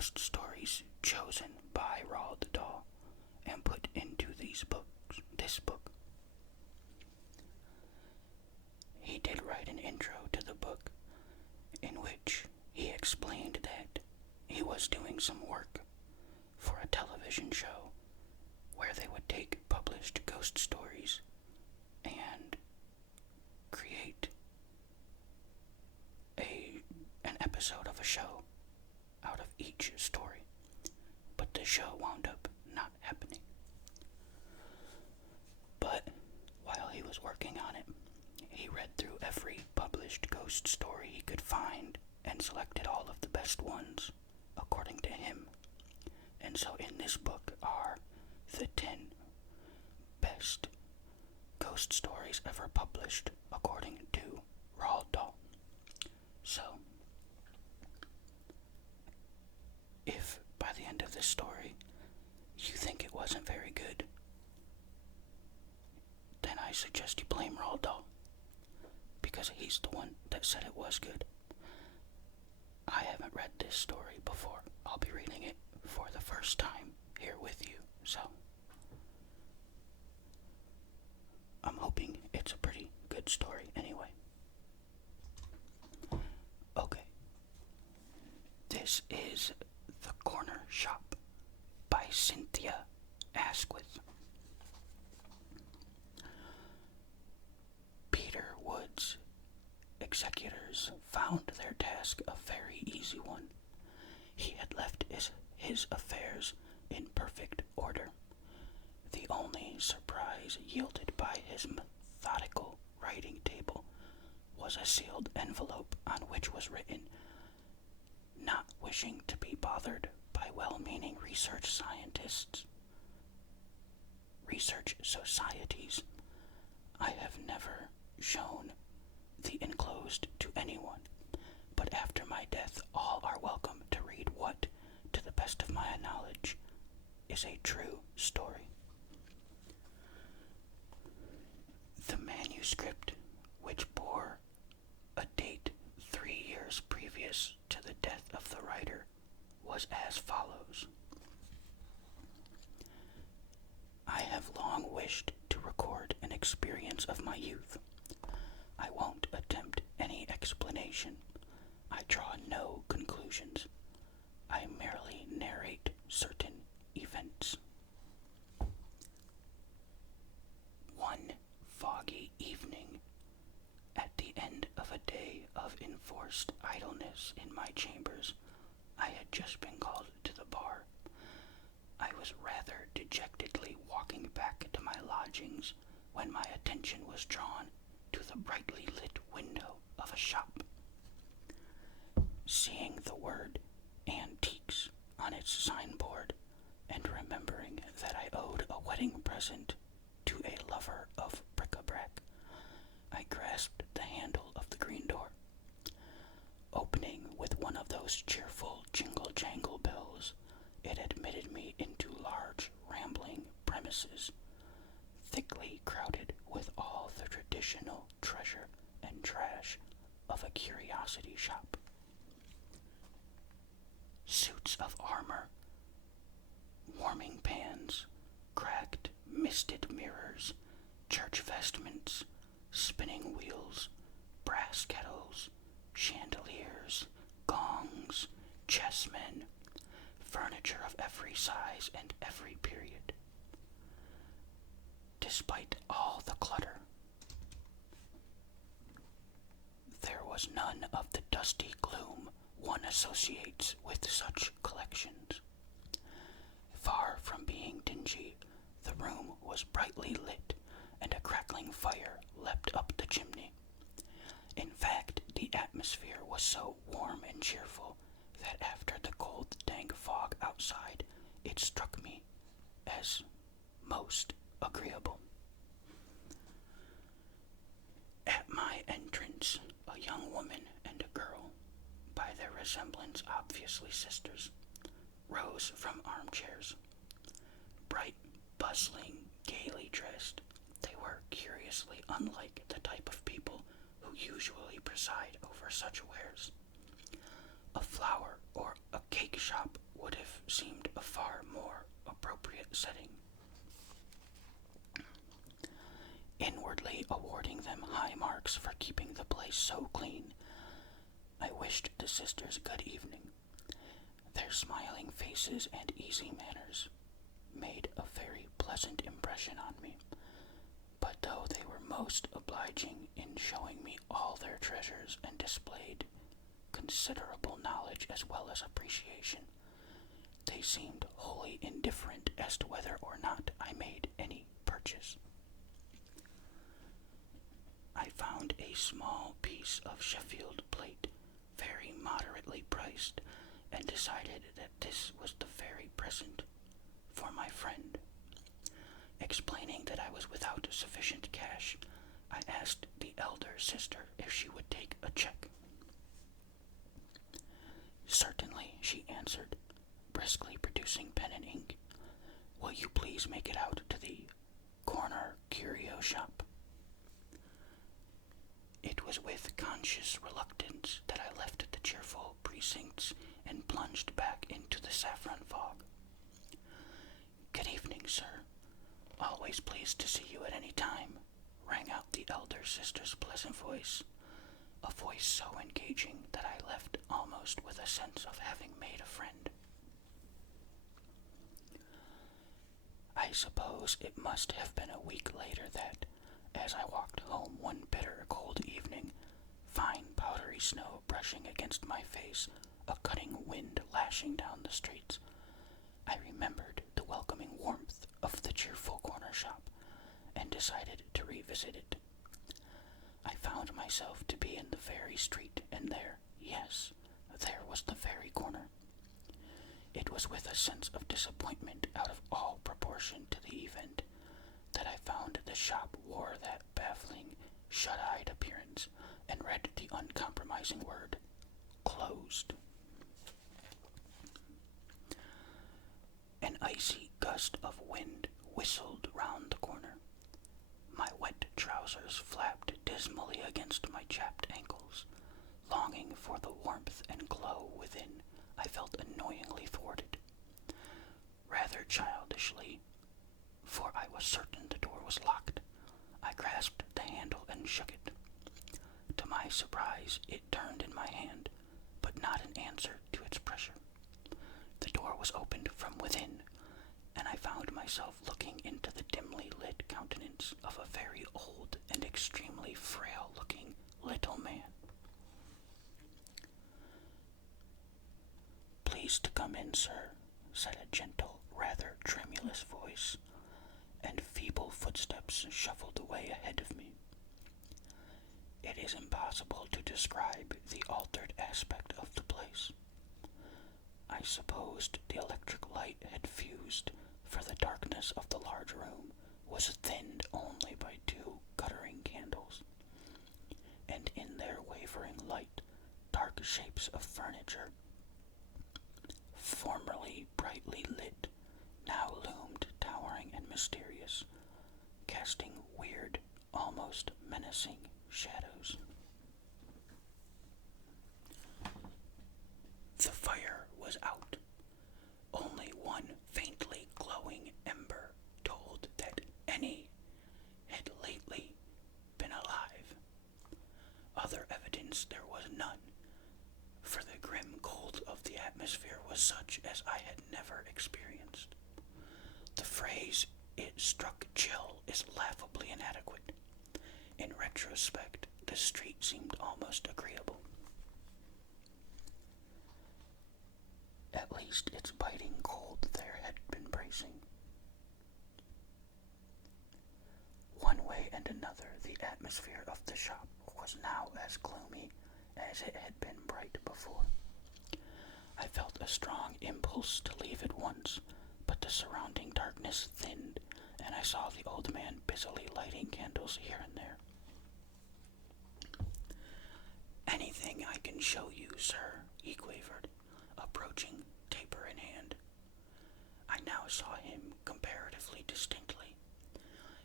ghost stories chosen by Roald Dahl and put into this book. He did write an intro to the book in which he explained that he was doing some work for a television show where they would take published ghost stories and create an episode of a show out of each story. But the show wound up not happening. But while he was working on it, he read through every published ghost story he could find and selected all of the best ones according to him. And so in this book are the 10 best ghost stories ever published according to Roald Dahl. So, if by the end of this story you think it wasn't very good, then I suggest you blame Roald Dahl, because he's the one that said it was good. I haven't read this story before. I'll be reading it for the first time here with you, so I'm hoping it's a pretty good story anyway. Okay. This is The Corner Shop by Cynthia Asquith. Peter Wood's executors found their task a very easy one. He had left his affairs in perfect order. The only surprise yielded by his methodical writing table was a sealed envelope on which was written, "Not wishing to be bothered by well-meaning research societies, I have never shown the enclosed to anyone, but after my death all are welcome to read what, to the best of my knowledge, is a true story." The manuscript, which bore a date 3 years previous to the death of the writer, was as follows. I have long wished to record an experience of my youth. I won't attempt any explanation. I draw no conclusions. I merely narrate certain events. One foggy evening, at the end of a day of enforced idleness in my chambers, I had just been called to the bar. I was rather dejectedly walking back to my lodgings when my attention was drawn to the brightly lit window of a shop. Seeing the word antiques on its signboard, and remembering that I owed a wedding present to a lover of bric-a-brac, I grasped the handle of the green door. Opening with one of those cheerful jingle-jangle bells, it admitted me into large, rambling premises, thickly crowded with all the traditional treasure and trash of a curiosity shop. Suits of armor, warming pans, cracked, misted mirrors, church vestments, spinning wheels, brass kettles, chandeliers, gongs, chessmen, furniture of every size and every period. Despite all the clutter, there was none of the dusty gloom one associates with such collections. Far from being dingy, the room was brightly lit, and a crackling fire leapt up the chimney. In fact, the atmosphere was so warm and cheerful that after the cold, dank fog outside, it struck me as most agreeable. At my entrance, a young woman and a girl, by their resemblance obviously sisters, rose from armchairs. Bright, bustling, gaily dressed, they were curiously unlike the type of people who usually preside over such wares. A flower or a cake shop would have seemed a far more appropriate setting. Inwardly awarding them high marks for keeping the place so clean, I wished the sisters good evening. Their smiling faces and easy manners made a very pleasant impression on me, but though they were most obliging in showing me all their treasures and displayed considerable knowledge as well as appreciation, they seemed wholly indifferent as to whether or not I made any purchase. I found a small piece of Sheffield plate, very moderately priced, and decided that this was the very present for my friend. Explaining that I was without sufficient cash, I asked the elder sister if she would take a check. Certainly, she answered, briskly producing pen and ink. Will you please make it out to the corner curio shop? It was with conscious reluctance that I left the cheerful precincts and plunged back into the saffron fog. Good evening, sir. Always pleased to see you at any time, rang out the elder sister's pleasant voice, a voice so engaging that I left almost with a sense of having made a friend. I suppose it must have been a week later that, as I walked home one bitter cold evening, fine powdery snow brushing against my face, a cutting wind lashing down the streets, I remembered the welcoming warmth of the cheerful corner shop, and decided to revisit it. I found myself to be in the very street, and there, yes, there was the very corner. It was with a sense of disappointment out of all proportion to the event that I found the shop wore that baffling, shut-eyed appearance, and read the uncompromising word, closed. An icy gust of wind whistled round the corner. My wet trousers flapped dismally against my chapped ankles. Longing for the warmth and glow within, I felt annoyingly thwarted. Rather childishly, for I was certain the door was locked, I grasped the handle and shook it. To my surprise, it turned in my hand, but not in answer to its pressure. The door was opened from within, and I found myself looking into the dimly lit countenance of a very old and extremely frail-looking little man. Please to come in, sir, said a gentle, rather tremulous voice, and feeble footsteps shuffled away ahead of me. It is impossible to describe the altered aspect of the place. I supposed the electric light had fused, for the darkness of the large room was thinned only by 2 guttering candles, and in their wavering light, dark shapes of furniture, formerly brightly lit, now loomed towering and mysterious, casting weird, almost menacing shadows. The fire was out. Only one faintly glowing ember told that any had lately been alive. Other evidence there was none, for the grim cold of the atmosphere was such as I had never experienced. The phrase, "it struck chill," is laughably inadequate. In retrospect, the street seemed almost agreeable. At least its biting cold there had been bracing. One way and another, the atmosphere of the shop was now as gloomy as it had been bright before. I felt a strong impulse to leave at once, but the surrounding darkness thinned, and I saw the old man busily lighting candles here and there. Anything I can show you, sir, he quavered, approaching, taper in hand. I now saw him comparatively distinctly.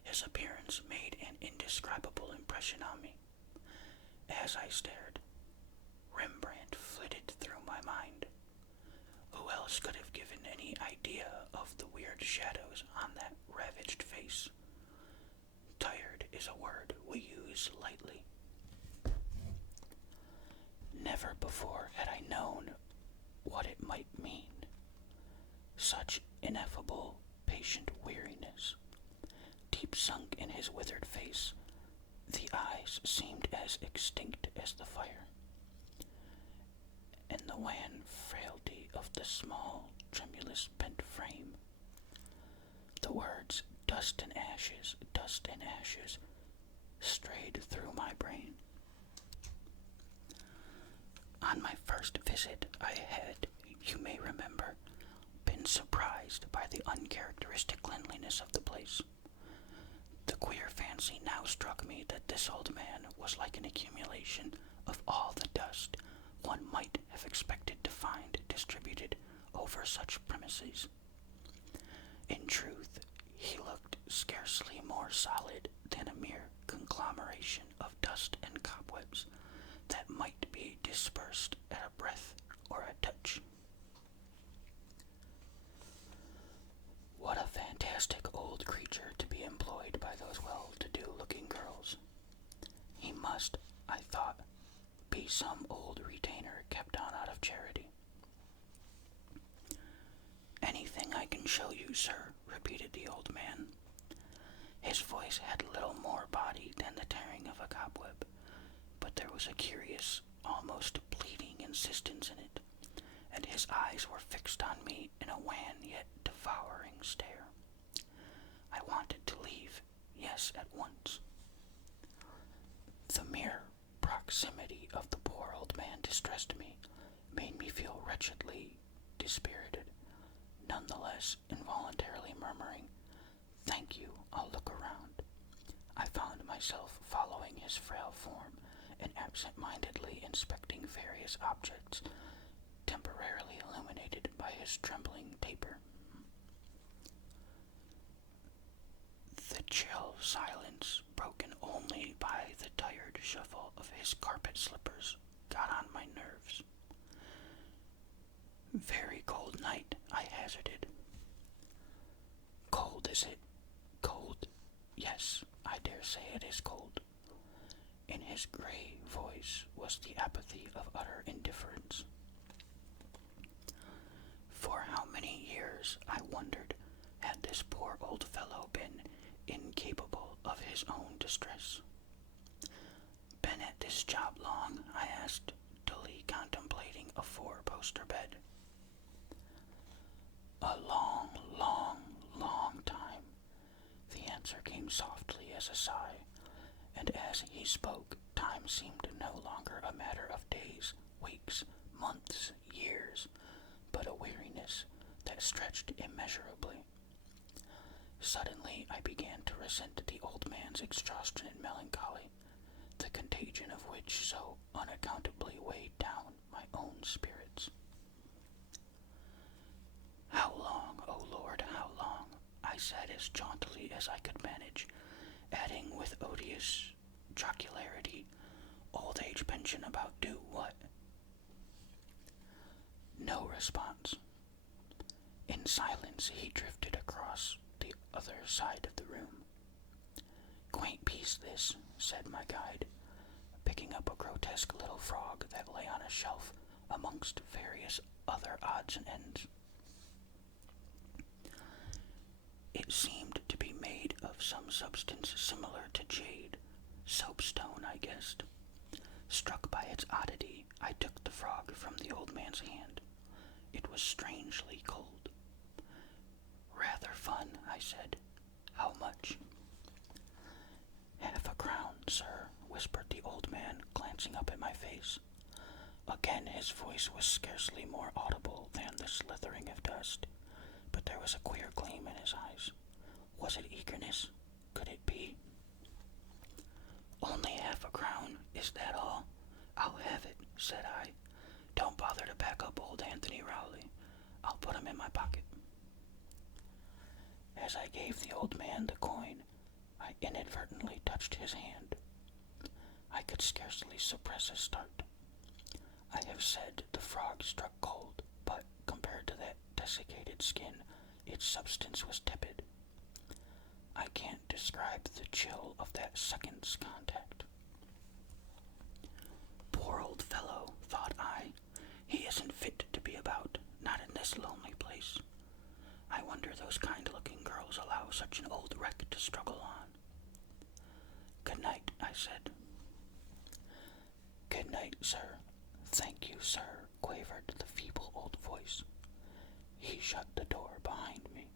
His appearance made an indescribable impression on me. As I stared, Rembrandt flitted through my shadows on that ravaged face. Tired is a word we use lightly. Never before had I known what it might mean. Such ineffable, patient weariness. Deep sunk in his withered face, the eyes seemed as extinct as the fire, and the wan frailty of the small, tremulous, bent frame. The words, dust and ashes, strayed through my brain. On my first visit, I had, you may remember, been surprised by the uncharacteristic cleanliness of the place. The queer fancy now struck me that this old man was like an accumulation of all the dust one might have expected to find distributed over such premises. In truth, he looked scarcely more solid than a mere conglomeration of dust and cobwebs that might be dispersed at a breath or a touch. What a fantastic old creature to be employed by those well-to-do looking girls. He must, I thought, be some old retainer kept on out of charity. Anything I can show you, sir, repeated the old man. His voice had little more body than the tearing of a cobweb, but there was a curious, almost pleading insistence in it, and his eyes were fixed on me in a wan yet devouring stare. I wanted to leave, yes, at once. The mere proximity of the poor old man distressed me, made me feel wretchedly dispirited, nonetheless involuntarily murmuring, "Thank you, I'll look around." I found myself following his frail form and absent-mindedly inspecting various objects, temporarily illuminated by his trembling taper. The chill silence, broken only by the tired shuffle of his carpet slippers, got on my nerves. "Very cold night," I hazarded. "Cold, is it? Cold? Yes, I dare say it is cold." In his gray voice was the apathy of utter indifference. For how many years, I wondered, had this poor old fellow been incapable of his own distress? "Been at this job long?" I asked, dully contemplating a four-poster bed. "A long, long time." The answer came softly as a sigh, and as he spoke, time seemed no longer a matter of days, weeks, months, years, but a weariness that stretched immeasurably. Suddenly I began to resent the old man's exhaustion melancholy, the contagion of which so unaccountably weighed down my own spirits. "How long, O Lord, how long?" I said as jauntily as I could manage, adding with odious jocularity, "Old age pension about due, what?" No response. In silence he drifted across the other side of the room. "Quaint piece, this," said my guide, picking up a grotesque little frog that lay on a shelf amongst various other odds and ends. It seemed to be made of some substance similar to jade, soapstone, I guessed. Struck by its oddity, I took the frog from the old man's hand. It was strangely cold. "Rather fun," I said. "How much?" "Half a crown, sir," whispered the old man, glancing up at my face. Again his voice was scarcely more audible than the slithering of dust, but there was a queer gleam in his eyes. Was it eagerness? Could it be? "Only half a crown, is that all? I'll have it," said I. "Don't bother to pack up old Anthony Rowley. I'll put him in my pocket." As I gave the old man the coin, I inadvertently touched his hand. I could scarcely suppress a start. I have said the frog struck cold, but compared to that desiccated skin, its substance was tepid. I can't describe the chill of that second's contact. Poor old fellow, thought I. He isn't fit to be about, not in this lonely place. I wonder those kind-looking girls allow such an old wreck to struggle on. Good night, I said. Good night, sir. Thank you, sir, quavered the feeble old voice. He shut the door behind me.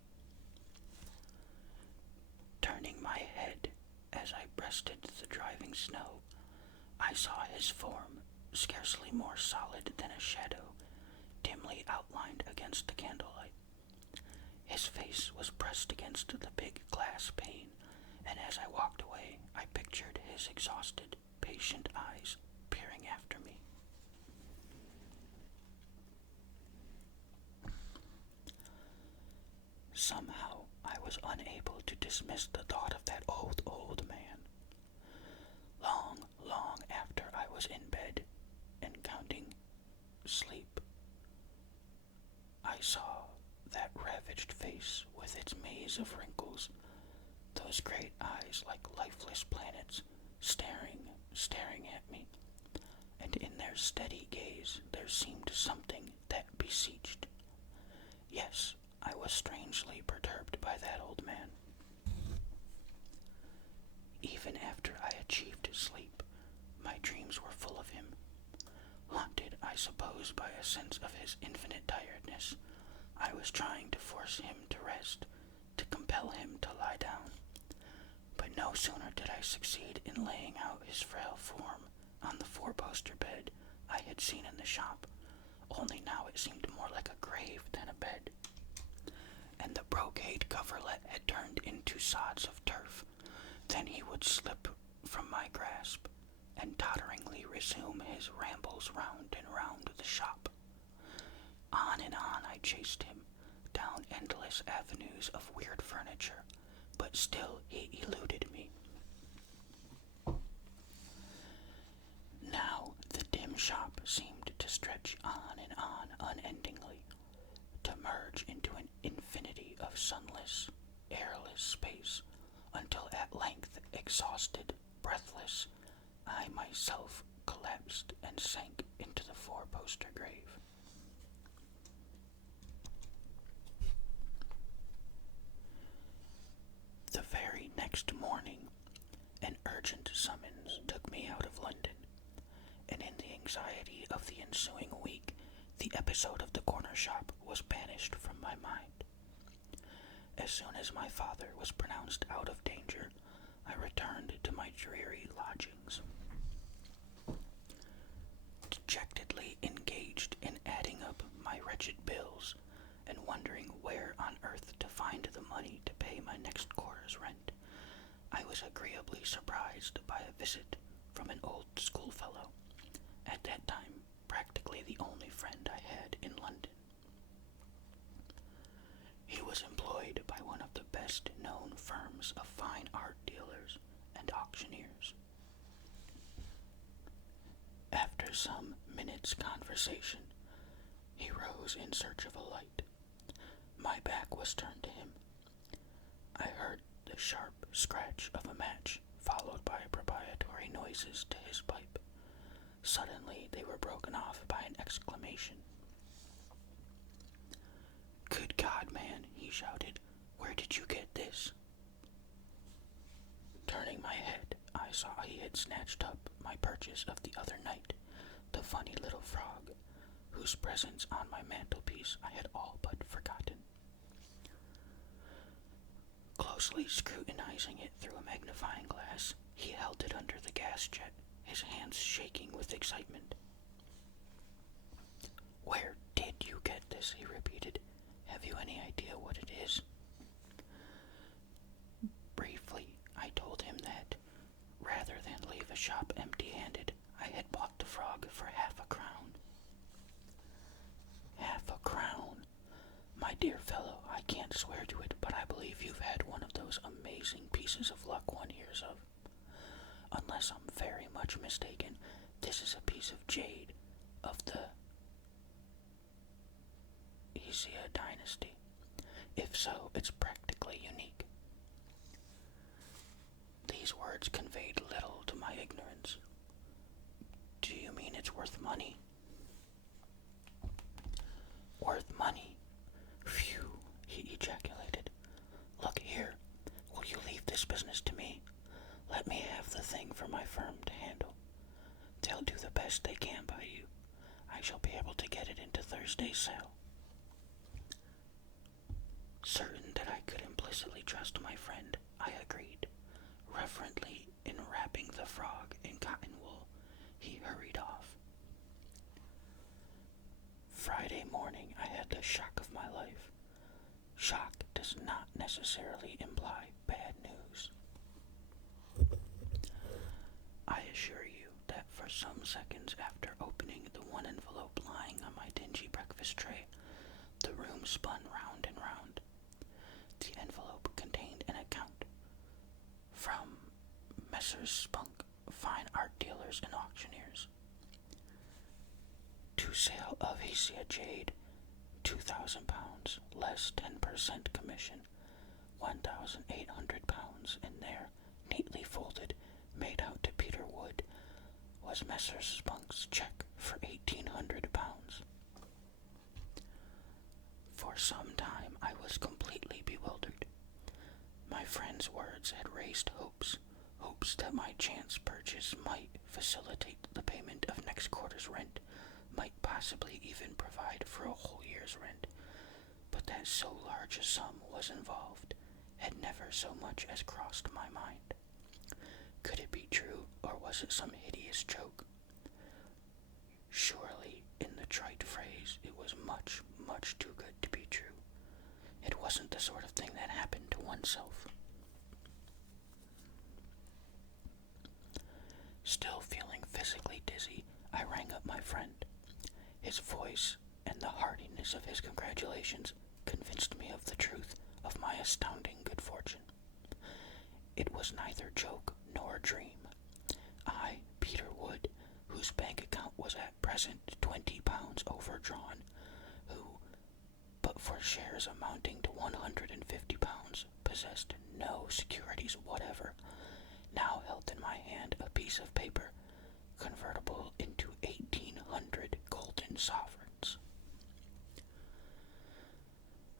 Turning my head as I breasted the driving snow, I saw his form, scarcely more solid than a shadow, dimly outlined against the candlelight. His face was pressed against the big glass pane, and as I walked away, I pictured his exhausted, patient eyes peering after me. Somehow, I was unable to dismiss the thought of that old man. Long after I was in bed and counting sleep, I saw that ravaged face with its maze of wrinkles, those great eyes like lifeless planets, staring at me, and in their steady gaze there seemed something that beseeched. Yes, I was strangely perturbed by that old man. Even after I achieved sleep, my dreams were full of him, haunted, I suppose, by a sense of his infinite tiredness. I was trying to force him to rest, to compel him to lie down. But no sooner did I succeed in laying out his frail form on the four-poster bed I had seen in the shop, only now it seemed more like a grave than a bed, and the brocade coverlet had turned into sods of turf. Then he would slip from my grasp and totteringly resume his rambles round and round the shop. On and on I chased him, down endless avenues of weird furniture, but still he eluded me. Now the dim shop seemed to stretch on and on unendingly, to merge into an infinity of sunless, airless space, until at length, exhausted, breathless, I myself collapsed and sank into the four-poster grave. The very next morning, an urgent summons took me out of London, and in the anxiety of the ensuing week, the episode of the corner shop was banished from my mind. As soon as my father was pronounced out of danger, I returned to my dreary lodgings, dejectedly engaged in adding up my wretched bills and wondering where on earth to find the money to pay my next quarter's rent. I was agreeably surprised by a visit from an old schoolfellow, at that time practically the only friend I had in London. He was employed by one of the best-known firms of fine art dealers and auctioneers. After some minutes' conversation, he rose in search of a light. My back was turned to him. I heard the sharp scratch of a match, followed by proprietary noises to his pipe. Suddenly they were broken off by an exclamation. "Good God, man," he shouted, "where did you get this?" Turning my head, I saw he had snatched up my purchase of the other night, the funny little frog, whose presence on my mantelpiece I had all but forgotten. Closely scrutinizing it through a magnifying glass, he held it under the gas jet, his hands shaking with excitement. "Where did you get this?" he repeated. "Have you any idea what it is?" Briefly, I told him that, rather than leave a shop empty-handed, I had bought the frog for £half-a-crown. £half-a-crown? My dear fellow, I can't swear to it, but I believe you've had one of those amazing pieces of luck one hears of. Unless I'm very much mistaken, this is a piece of jade of the Esia dynasty. If so, it's practically unique. These words conveyed little to my ignorance. Do you mean it's worth money? Worth money? Phew, he ejaculated. Look here, will you leave this business to me? Let me have the thing for my firm to handle. They'll do the best they can by you. I shall be able to get it into Thursday's sale. Certain that I could implicitly trust my friend, I agreed. Reverently enwrapping the frog in cotton wool, he hurried off. Friday morning I had the shock of my life. Shock does not necessarily imply bad news. I assure you that for some seconds after opening the one envelope lying on my dingy breakfast tray, the room spun round and round. The envelope contained an account from Messrs. Spunk, fine art dealers and auctioneers. To sale Avesia jade, £2,000, less 10% commission, £1,800, and there, neatly folded, made out to Peter Wood, was Messrs. Spunk's check for £1,800. For some time I was completely bewildered. My friend's words had raised hopes that my chance purchase might facilitate the payment of next quarter's rent, might possibly even provide for a whole year's rent, but that so large a sum was involved had never so much as crossed my mind. Could it be true, or was it some hideous joke? Surely, in the trite phrase, it was much, much too good to be true. It wasn't the sort of thing that happened to oneself. Still feeling physically dizzy, I rang up my friend. His voice and the heartiness of his congratulations convinced me of the truth of my astounding good fortune. It was neither joke nor dream. I, Peter Wood, whose bank account was at present £20 overdrawn, who, but for shares amounting to £150, possessed no securities whatever, now held in my hand a piece of paper convertible into 1,800 golden sovereigns.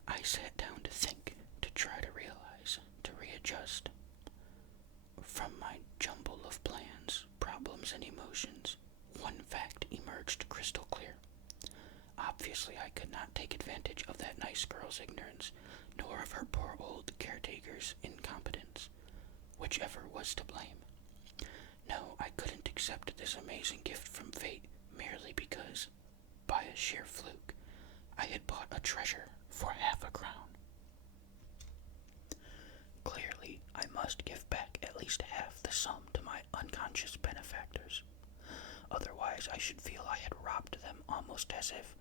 I sat down to think, to try to realize, to readjust. From my jumble of plans, problems, and emotions, one fact emerged crystal clear. Obviously, I could not take advantage of that nice girl's ignorance, nor of her poor old caretaker's incompetence, whichever was to blame. No, I couldn't accept this amazing gift from fate merely because, by a sheer fluke, I had bought a treasure for half a crown. Clearly, I must give back at least half the sum to my unconscious benefactors. Otherwise, I should feel I had robbed them almost as if,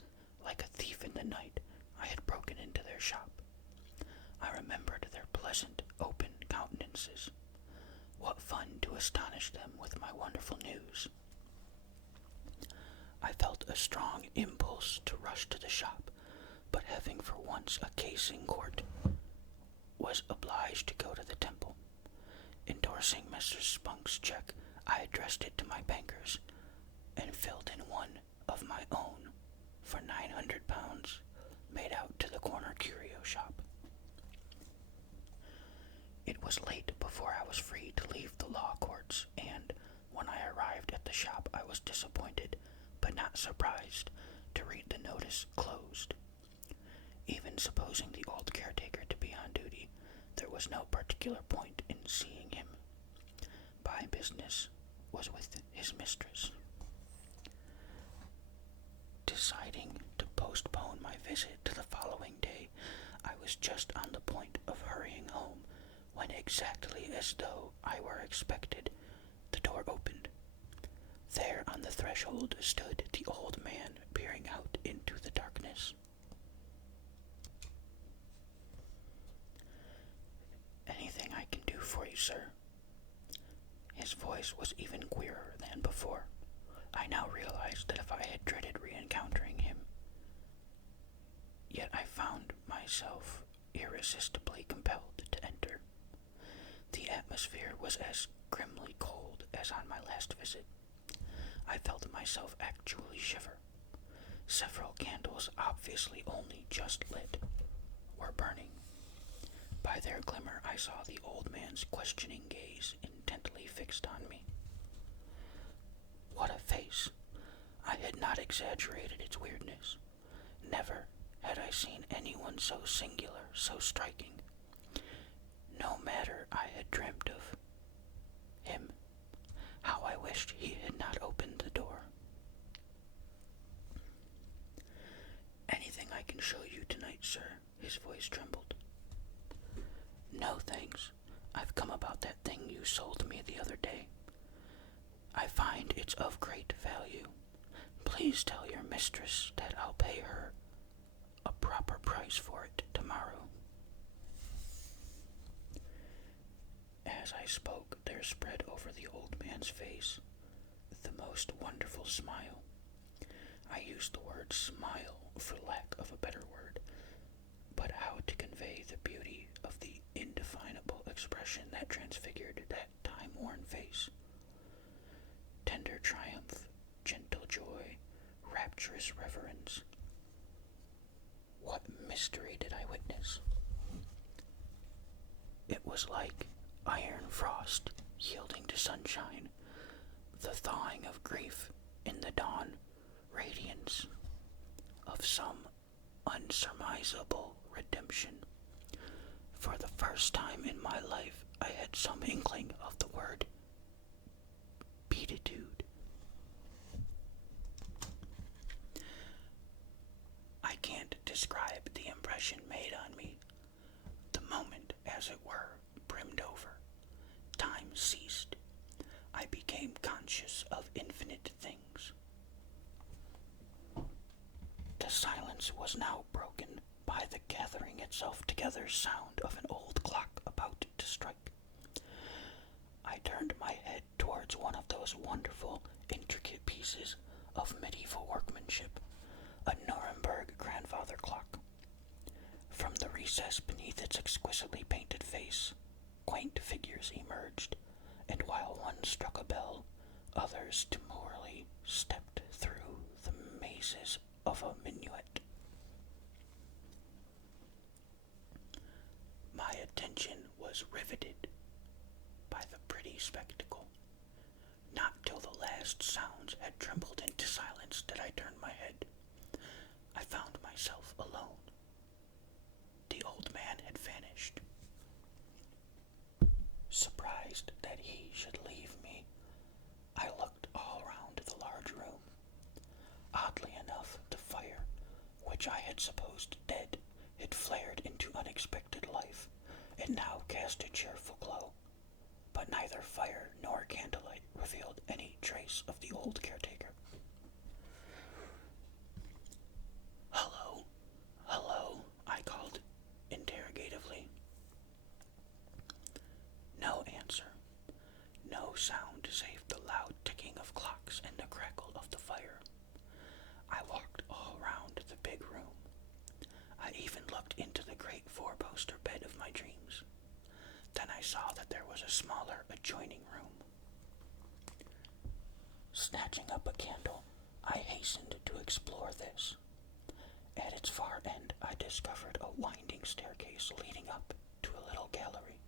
like a thief in the night, I had broken into their shop. I remembered their pleasant, open countenances. What fun to astonish them with my wonderful news. I felt a strong impulse to rush to the shop, but having for once a case in court, was obliged to go to the temple. Endorsing Mr. Spunk's check, I addressed it to my bankers, and filled in one of my own for £900, made out to the corner curio shop. It was late before I was free to leave the law courts, and when I arrived at the shop I was disappointed, but not surprised, to read the notice closed. Even supposing the old caretaker to be on duty, there was no particular point in seeing him. My business was with his mistress. Deciding to postpone my visit to the following day, I was just on the point of hurrying home, when exactly as though I were expected, the door opened. There on the threshold stood the old man peering out into the darkness. "Anything I can do for you, sir?" His voice was even queerer than before. I now realized that if I had dreaded re-encountering him, yet I found myself irresistibly compelled to enter. The atmosphere was as grimly cold as on my last visit. I felt myself actually shiver. Several candles, obviously only just lit, were burning. By their glimmer I saw the old man's questioning gaze intently fixed on me. What a face! I had not exaggerated its weirdness. Never had I seen anyone so singular, so striking. No matter I had dreamt of him, how I wished he had not opened the door. Anything I can show you tonight, sir? His voice trembled. No, thanks. I've come about that thing you sold me the other day. I find it's of great value. Please tell your mistress that I'll pay her a proper price for it tomorrow. As I spoke, there spread over the old man's face the most wonderful smile. I use the word smile for lack of a better word, but how to convey the beauty of the indefinable expression that transfigured that time-worn face? Tender triumph, gentle joy, rapturous reverence. What mystery did I witness? It was like iron frost yielding to sunshine, the thawing of grief in the dawn, radiance of some unsurmisable redemption. For the first time in my life, I had some inkling of the word beatitude. I can't describe the impression made on me. The moment, as it were, brimmed over. Time ceased. I became conscious of infinite things. The silence was now broken by the gathering itself together sound of an old clock about to strike. I turned my head towards one of those wonderful, intricate pieces of medieval workmanship, a Nuremberg grandfather clock. From the recess beneath its exquisitely painted face, quaint figures emerged, and while one struck a bell, others demurely stepped through the mazes of a minuet. My attention was riveted by the pretty spectacle. Not till the last sounds had trembled into silence did I turn my head. I found myself alone. The old man had vanished. Surprised that he should leave me, I looked all round the large room. Oddly enough, the fire, which I had supposed dead, had flared into unexpected life, and now cast a cheerful glow. But neither fire nor candlelight revealed any trace of the old caretaker. "Hello, hello," I called interrogatively. No answer. No sound save the loud ticking of clocks and the crackle of the fire. I walked all round the big room. I even looked into the great four-poster bed of my dreams. Then I saw that there was a smaller adjoining room. Snatching up a candle, I hastened to explore this. At its far end, I discovered a winding staircase leading up to a little gallery.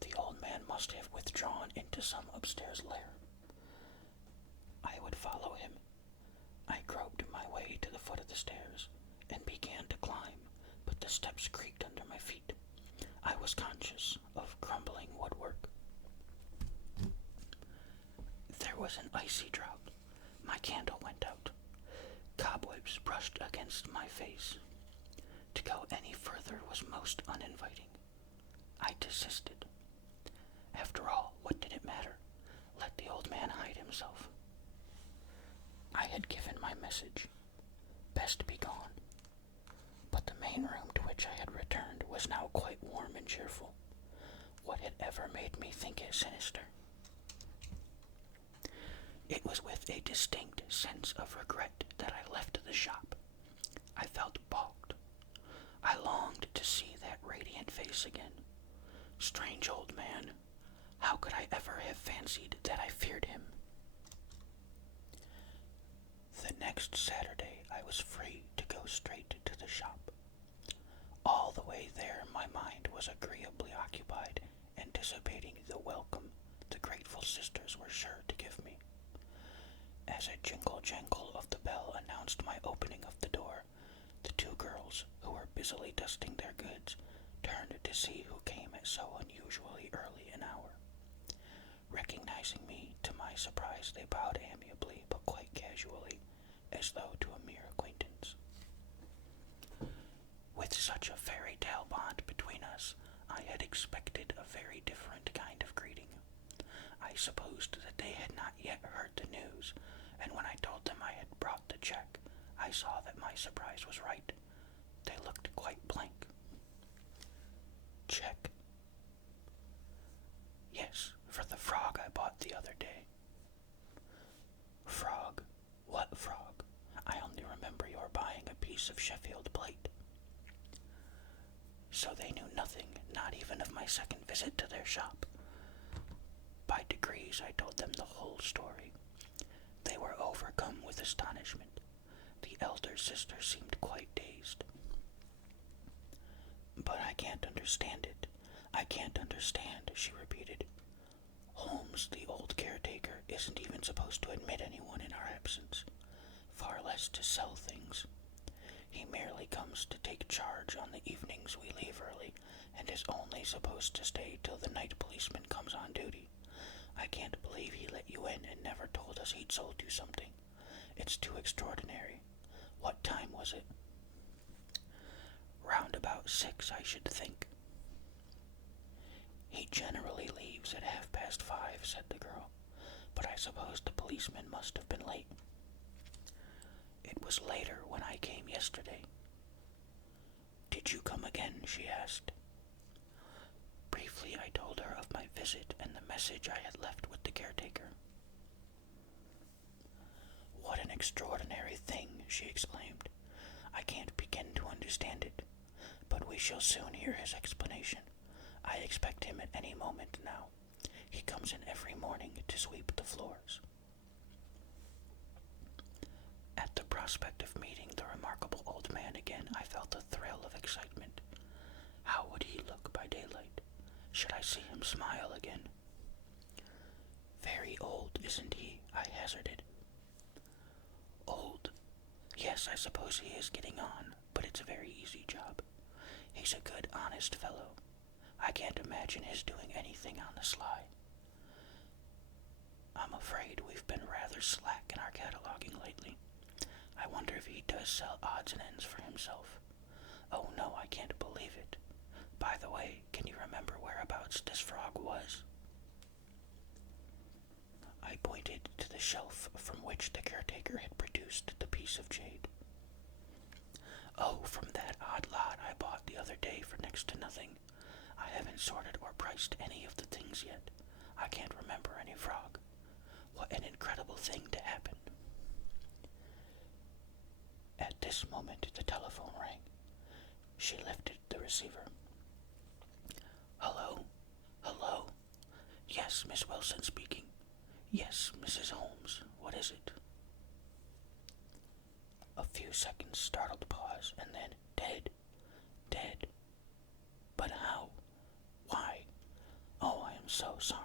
The old man must have withdrawn into some upstairs lair. I would follow him. I groped my way to the foot of the stairs and began to climb, but the steps creaked under my feet. I was conscious of crumbling woodwork. There was an icy draught. My candle went out. Cobwebs brushed against my face. To go any further was most uninviting. I desisted. After all, what did it matter? Let the old man hide himself. I had given my message. Best be gone. But the main room to which I had returned was now quite warm and cheerful. What had ever made me think it sinister? It was with a distinct sense of regret that I left the shop. I felt balked. I longed to see that Strange old man. How could I ever have fancied that I feared him? The next Saturday I was free to go straight to the shop. All the way there my mind was agreeably occupied, anticipating the welcome the grateful sisters were sure to give me. As a jingle-jangle of the bell announced my opening of the door, the two girls, who were busily dusting their goods, turned to see who came at so unusually early an hour. Recognizing me, to my surprise, they bowed amiably but quite casually, as though to a mere acquaintance. With such a fairy tale bond between us, I had expected a very different kind of greeting. I supposed that they had not yet heard the news, and when I told them I had brought the check, I saw that my surprise was right. They looked quite blank. Check? Yes, for the frog I bought the other day. Frog? What frog? I only remember your buying a piece of Sheffield plate. So they knew nothing, not even of my second visit to their shop. By degrees I told them the whole story. They were overcome with astonishment. The elder sister seemed quite dazed. But I can't understand it. I can't understand, she repeated. Holmes, the old caretaker, isn't even supposed to admit anyone in our absence, far less to sell things. He merely comes to take charge on the evenings we leave early, and is only supposed to stay till the night policeman comes on duty. I can't believe he let you in and never told us he'd sold you something. It's too extraordinary. What time was it? Round about 6, I should think. He generally leaves at 5:30, said the girl, but I suppose the policeman must have been late. It was later when I came yesterday. Did you come again? She asked. Briefly I told her of my visit and the message I had left with the caretaker. What an extraordinary thing, she exclaimed. I can't begin to understand it, but we shall soon hear his explanation. I expect him at any moment now. He comes in every morning to sweep the floors. At the prospect of meeting the remarkable old man again, I felt a thrill of excitement. How would he look by daylight? Should I see him smile again? Very old, isn't he? I hazarded. Old? Yes, I suppose he is getting on, but it's a very easy job. He's a good, honest fellow. I can't imagine his doing anything on the sly. I'm afraid we've been rather slack in our cataloging lately. I wonder if he does sell odds and ends for himself. Oh no, I can't believe it. By the way, can you remember whereabouts this frog was? I pointed to the shelf from which the caretaker had produced the piece of jade. Oh, from that odd lot I bought the other day for next to nothing. I haven't sorted or priced any of the things yet. I can't remember any frog. What an incredible thing to happen. At this moment the telephone rang. She lifted the receiver. Hello? Hello? Yes, Miss Wilson speaking. Yes, Mrs. Holmes. What is it? A few seconds startled pause, and then dead. Dead. But how? Why? Oh, I am so sorry.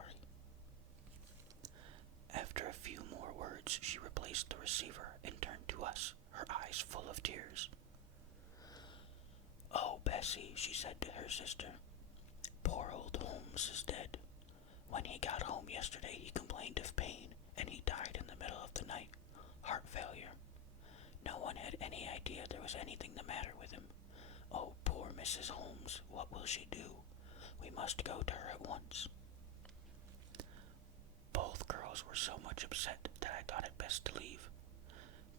After a few more words, she replaced the receiver and turned to us, her eyes full of tears. Oh, Bessie, she said to her sister, poor old Holmes is dead. When he got home yesterday, he complained of pain, and he died in the middle of the night. Heart failure. No one had any idea there was anything the matter with him. Oh, poor Mrs. Holmes, what will she do? We must go to her at once. Both girls were so much upset that I thought it best to leave.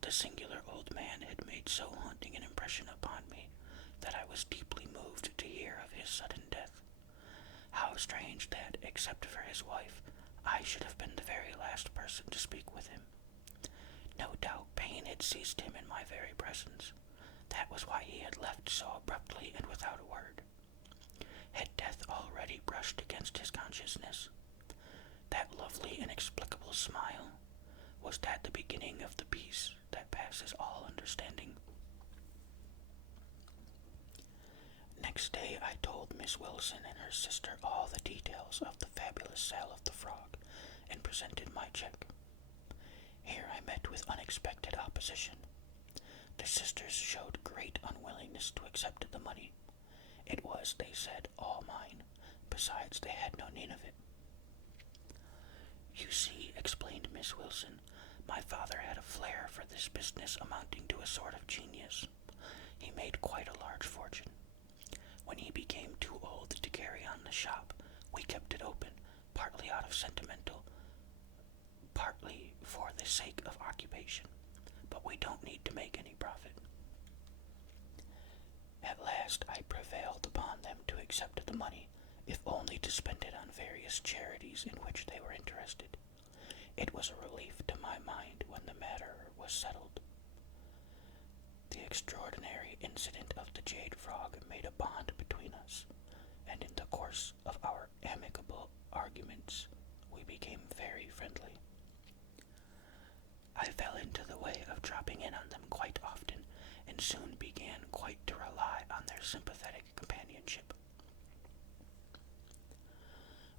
The singular old man had made so haunting an impression upon me that I was deeply moved to hear of his sudden death. How strange that, except for his wife, I should have been the very last person to speak with him. No doubt pain had seized him in my very presence. That was why he had left so abruptly and without a word. Had death already brushed against his consciousness? That lovely, inexplicable smile, was that the beginning of the peace that passes all understanding? Next day I told Miss Wilson and her sister all the details of the fabulous sale of the frog, and presented my check. Here I met with unexpected opposition. The sisters showed great unwillingness to accept the money. It was, they said, all mine. Besides, they had no need of it. You see, explained Miss Wilson, my father had a flair for this business amounting to a sort of genius. He made quite a large fortune. When he became too old to carry on the shop, we kept it open, partly out of sentimental, partly for the sake of occupation, but we don't need to make any profit. At last I prevailed upon them to accept the money, if only to spend it on various charities in which they were interested. It was a relief to my mind when the matter was settled. The extraordinary incident of the jade frog made a bond between us, and in the course of our amicable arguments we became very friendly. I fell into the way of dropping in on them quite often, and soon began quite to rely on their sympathetic companionship.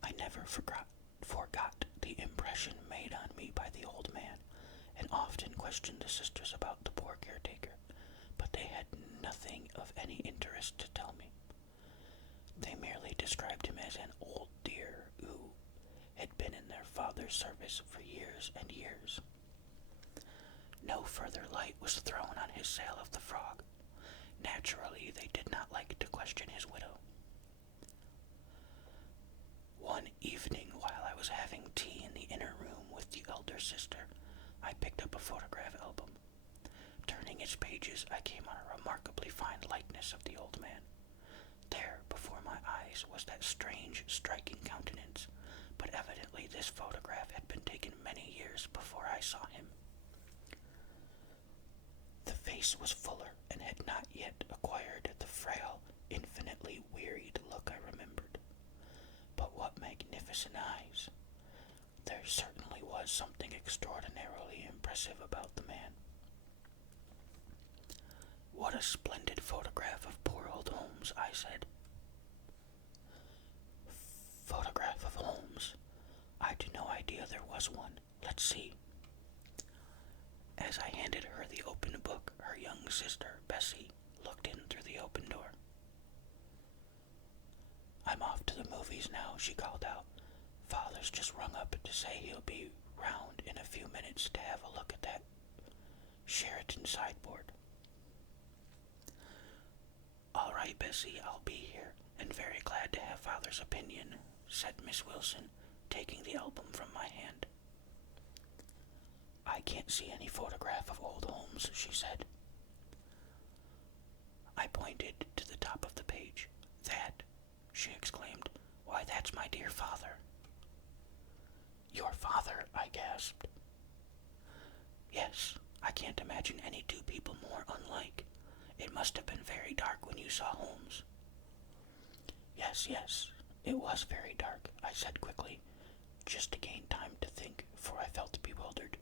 I never forgot the impression made on me by the old man, and often questioned the sisters about the poor caretaker, but they had nothing of any interest to tell me. They merely described him as an old dear who had been in their father's service for years and years. No further light was thrown on his sale of the frog. Naturally, they did not like to question his widow. One evening, while I was having tea in the inner room with the elder sister, I picked up a photograph album. Turning its pages, I came on a remarkably fine likeness of the old man. There, before my eyes, was that strange, striking countenance, but evidently this photograph had been taken many years before I saw him. The face was fuller, and had not yet acquired the frail, infinitely wearied look I remembered. But what magnificent eyes! There certainly was something extraordinarily impressive about the man. What a splendid photograph of poor old Holmes, I said. Photograph of Holmes? I'd no idea there was one. Let's see. As I handed her the open book, her young sister, Bessie, looked in through the open door. I'm off to the movies now, she called out. Father's just rung up to say he'll be round in a few minutes to have a look at that Sheraton sideboard. All right, Bessie, I'll be here, and very glad to have Father's opinion, said Miss Wilson, taking the album from my hand. I can't see any photograph of old Holmes, she said. I pointed to the top of the page. That, she exclaimed. Why, that's my dear father. Your father, I gasped. Yes, I can't imagine any two people more unlike. It must have been very dark when you saw Holmes. Yes, it was very dark, I said quickly, just to gain time to think, for I felt bewildered.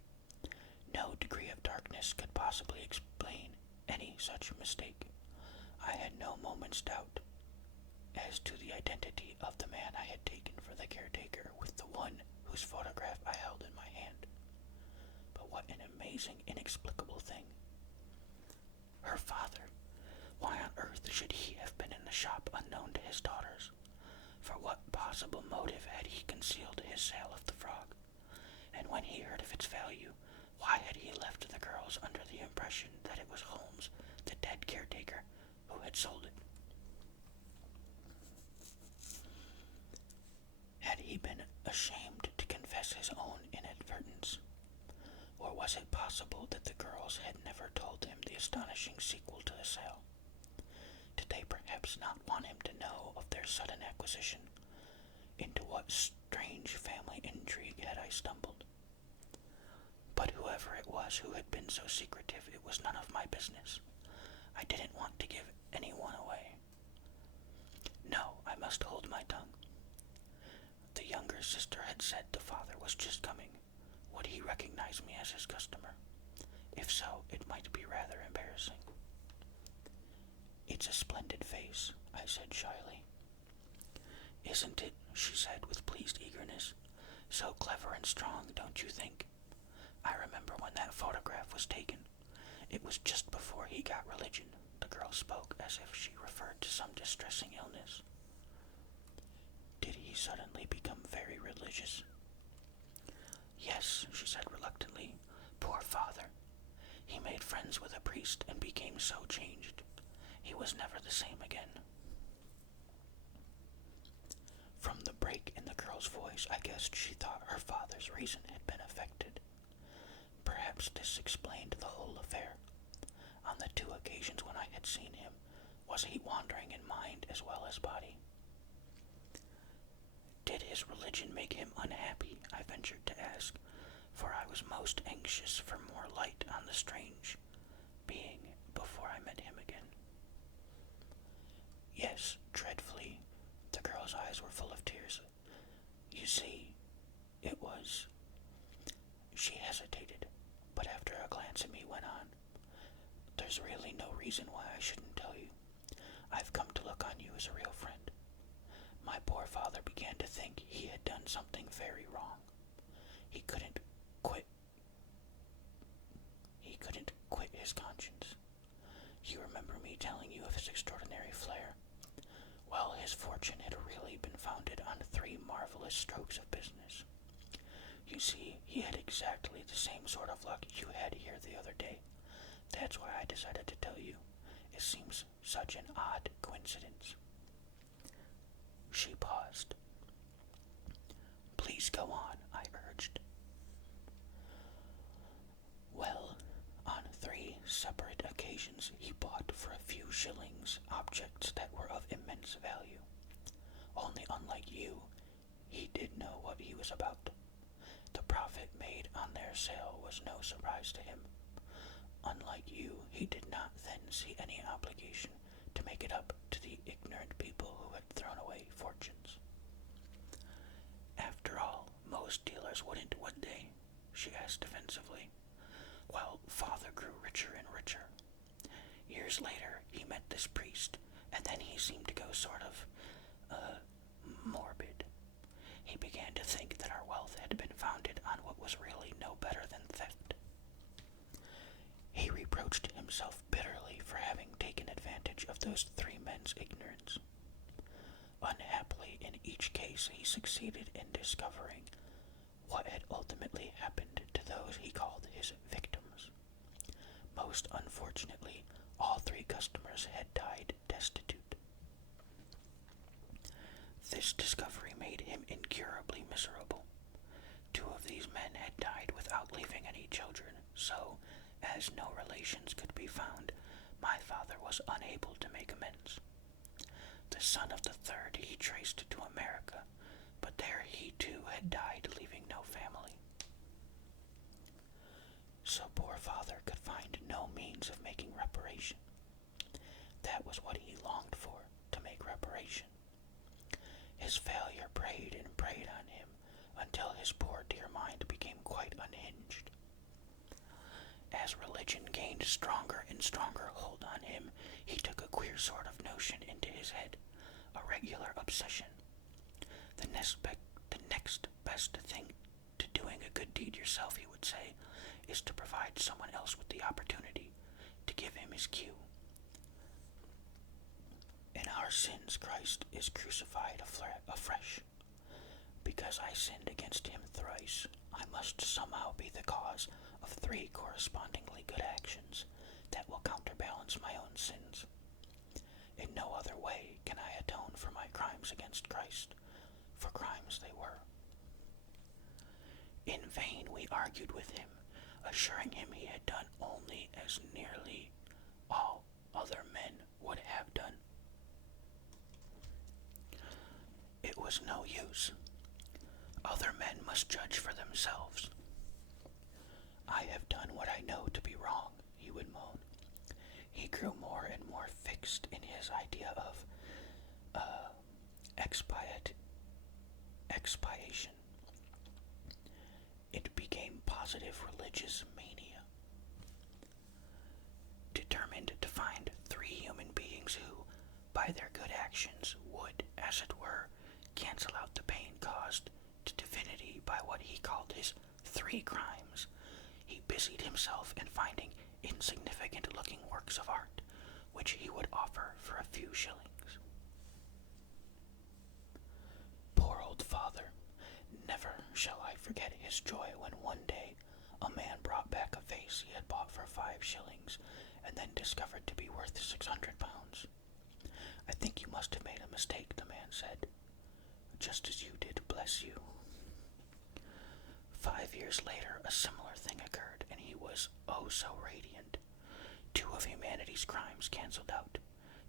No degree of darkness could possibly explain any such mistake. I had no moment's doubt as to the identity of the man I had taken for the caretaker with the one whose photograph I held in my hand. But what an amazing, inexplicable thing. Her father. Why on earth should he have been in the shop unknown to his daughters? For what possible motive had he concealed his sale of the frog? And when he heard of its value, why had he left the girls under the impression that it was Holmes, the dead caretaker, who had sold it? Had he been ashamed to confess his own inadvertence? Or was it possible that the girls had never told him the astonishing sequel to the sale? Did they perhaps not want him to know of their sudden acquisition? Into what strange family intrigue had I stumbled? But whoever it was who had been so secretive, it was none of my business. I didn't want to give anyone away. No, I must must hold my tongue. The younger sister had said the father was just coming. Would he recognize me as his customer? If so, it might be rather embarrassing. It's a splendid face, I said shyly. Isn't it? She said with pleased eagerness. So clever and strong, don't you think? I remember when that photograph was taken. It was just before he got religion. The girl spoke as if she referred to some distressing illness. Did he suddenly become very religious? Yes, she said reluctantly. Poor father. He made friends with a priest and became so changed. He was never the same again. From the break in the girl's voice, I guessed she thought her father's reason had been affected. Perhaps this explained the whole affair. On the 2 occasions when I had seen him, was he wandering in mind as well as body? Did his religion make him unhappy? I ventured to ask, for I was most anxious for more light on the strange being before I met him again. Yes, dreadfully. The girl's eyes were full of tears. You see, it was... She hesitated, but after a glance at me went on. There's really no reason why I shouldn't tell you. I've come to look on you as a real friend. My poor father began to think he had done something very wrong. He couldn't quit his conscience. You remember me telling you of his extraordinary flair? Well, his fortune had really been founded on 3 marvelous strokes of business. You see, he had exactly the same sort of luck you had here the other day. That's why I decided to tell you. It seems such an odd coincidence. She paused. Please go on, I urged. Well, on 3 separate occasions he bought for a few shillings objects that were of immense value. Only unlike you, he did know what he was about. The profit made on their sale was no surprise to him. Unlike you, he did not then see any obligation to make it up to the ignorant people who had thrown away fortunes. After all, most dealers wouldn't, would they? She asked defensively. Well, father grew richer and richer. Years later, he met this priest, and then he seemed to go sort of, morbid. He began to think that our wealth had been founded on what was really no better than theft. He reproached himself bitterly for having taken advantage of those 3 men's ignorance. Unhappily, in each case he succeeded in discovering what had ultimately happened to those he called his victims. Most unfortunately, all 3 customers had died destitute. This discovery made him incurably miserable. 2 of these men had died without leaving any children, so, as no relations could be found, my father was unable to make amends. The son of the 3rd he traced to America, but there he too had died, leaving no family. So poor father could find no means of making reparation. That was what he longed for, to make reparation. His failure preyed and preyed on him until his poor dear mind became quite unhinged. As religion gained stronger and stronger hold on him, he took a queer sort of notion into his head, a regular obsession. The next best thing to doing a good deed yourself, he would say, is to provide someone else with the opportunity, to give him his cue. In our sins, Christ is crucified afresh. Because I sinned against him thrice, I must somehow be the cause of 3 correspondingly good actions that will counterbalance my own sins. In no other way can I atone for my crimes against Christ, for crimes they were. In vain we argued with him, assuring him he had done only as nearly all other men would have done. It was no use. Other men must judge for themselves. I have done what I know to be wrong, he would moan. He grew more and more fixed in his idea of, expiation. It became positive religious mania. Determined to find three human beings who, by their good actions, would, as it were, cancel out the pain caused to divinity by what he called his three crimes, he busied himself in finding insignificant-looking works of art, which he would offer for a few shillings. Poor old father. Never shall I forget his joy when one day a man brought back a vase he had bought for 5 shillings and then discovered to be worth 600 pounds. I think you must have made a mistake, the man said. Just as you did, bless you. 5 years later, a similar thing occurred, and he was oh so radiant. 2 of humanity's crimes canceled out,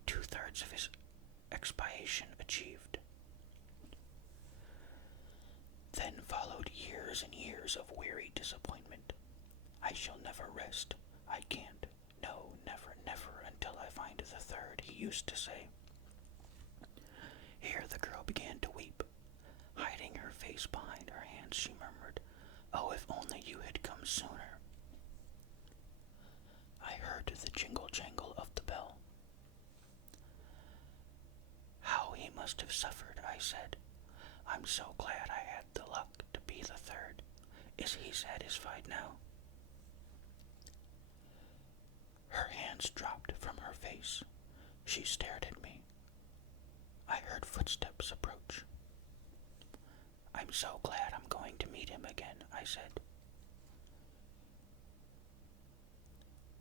2/3 of his expiation achieved. Then followed years and years of weary disappointment. I shall never rest. I can't. No, never, never, until I find the third, he used to say. Here the girl began to weep. Hiding her face behind her hands, she murmured, "Oh, if only you had come sooner." I heard the jingle-jangle of the bell. How he must have suffered, I said. I'm so glad I had the luck to be the third. Is he satisfied now? Her hands dropped from her face. She stared at me. I heard footsteps approach. I'm so glad I'm going to meet him again, I said.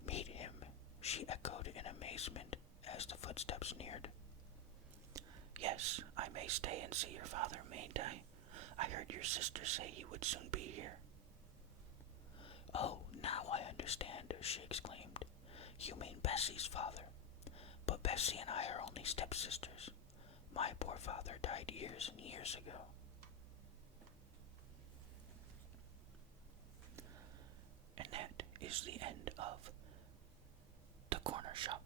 Meet him, she echoed in amazement as the footsteps neared. Yes, I may stay and see your father, mayn't I? I heard your sister say he would soon be here. Oh, now I understand, she exclaimed. You mean Bessie's father. But Bessie and I are only stepsisters. My poor father died years and years ago. And that is the end of The Corner Shop.